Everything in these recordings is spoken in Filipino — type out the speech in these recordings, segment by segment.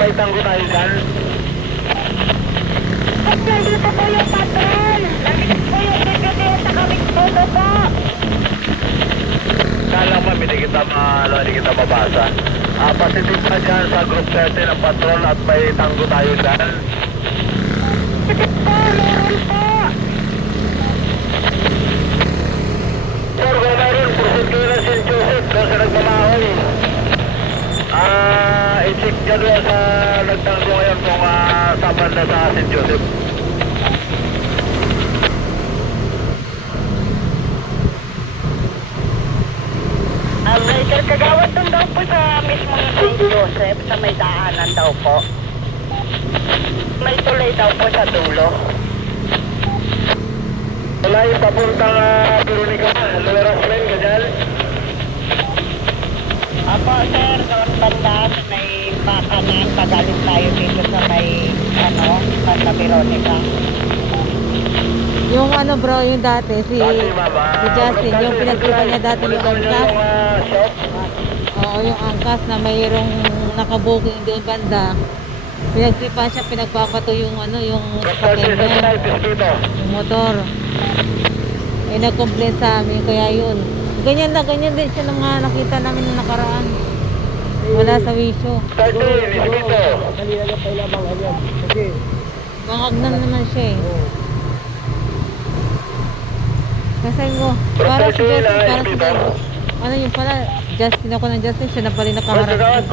may tanggo tayo dyan. At nandito po yung patrol. Nandito po yung deputy at nakamit po po. Kala mo, hindi kita mabasa. Positive na dyan sa group 13 ng patrol at may tanggo tayo dyan. Sakit po, meron po. Sir, kung mayroon, proceed kayo ng St. Joseph doon sa nagmamahoy. I-check dyan doon sa nagtanggo ngayon kung sa banda sa St. Joseph. Sir, kagawad doon daw po sa mismong St. Joseph, sa may daanan daw po. May tulay daw po sa dulo. Wala yung papuntang Veronica, Loras Ren, ganyan. Apo, sir, doon banda sa may pakanan, pagalit tayo dito sa may, banda Veronica. Yung ano bro, yung dati, si Justin, yung pinagkita niya dati yung angkas. Oo, yung angkas na mayroong nakabuking doon banda. Pinagtripan siya, pinagpapato yung yung sakyan niya, yung motor. May nag-complain sa amin, kaya yun. Ganyan din siya nung nakita namin nung nakaraan. Wala sa wisyo. Kanina na pa ilabangan yan. Kasi Mangagnan naman siya eh. Kasi mo, para si Justin, ano yung pala, Justin ako ng Justin, siya na pala nakaharap.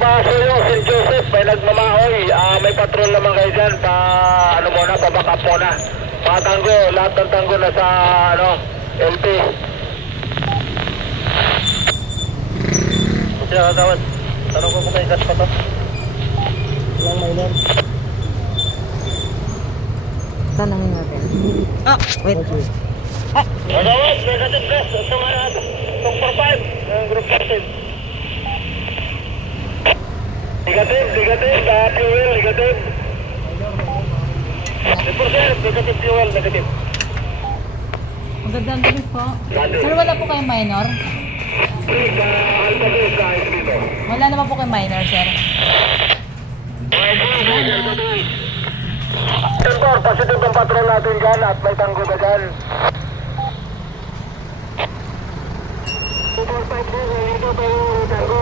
Paso yung St. Joseph, may nagmamahoy. May patrol naman kayo dyan. Pa-backup muna. Mga tanggo, lahat ng tanggo na sa LT. Kasi nakagawad. Tanong ko kung may gas pa to. Walang minor. Tanangin natin. Oh, wait. Kagawad, negative gas. Itong 4-5, ng group 14. Negative, fuel, negative. 10%, negative fuel, negative. Magandang gabi po. Sir, wala po kayong minor? Wala naman po kayong minor, sir. Sensor, positive ang patrol natin dyan at may tanggo ka dyan. 245 din, dito pa yung tanggo.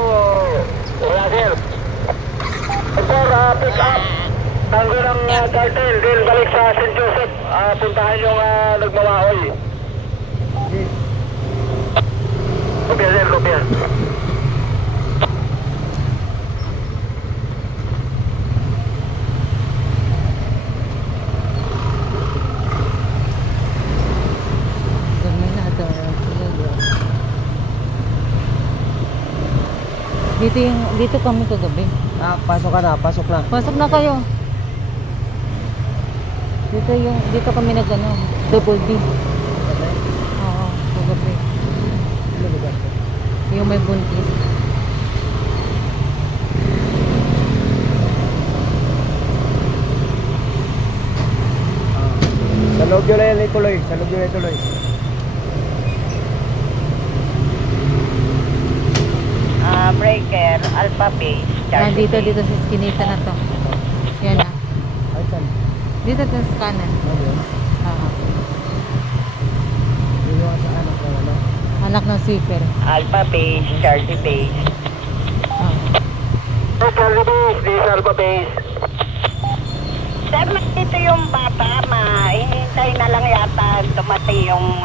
Wala, sir. Sensor, pick up. Tanggo ng cartel, din balik sa St. Joseph. Puntahan yung nagmawahoy. Rupiah, sir, rupiah. Dito kami kagabi. Pasok ka na, pasok na. Pasok na kayo. Dito kami double B. Oo, kagabi. Yung may buntis. Sa loob yun na yan ituloy, sa loob yun na ituloy. Breaker, Alpha Base, Charlie Dito Base. sa skinita na to. Yan na. Ay, saan? Dito sa kanan. Ayun. Oo. Yun yung sa anak ko, ano? Anak ng sweeper. Alpha Base, Charlie Base. Oo. Charlie Base, this is Alpha Base. Sir, dito yung bata, hinihintay na lang yata dumating yung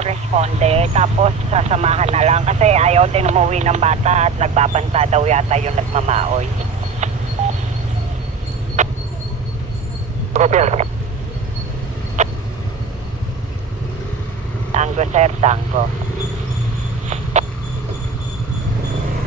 responde, tapos sasamahan na lang kasi ayaw din umuwi ng bata at nagbabanta daw yata yung nagmamaoy. Rupiah. Tango, sir, tango.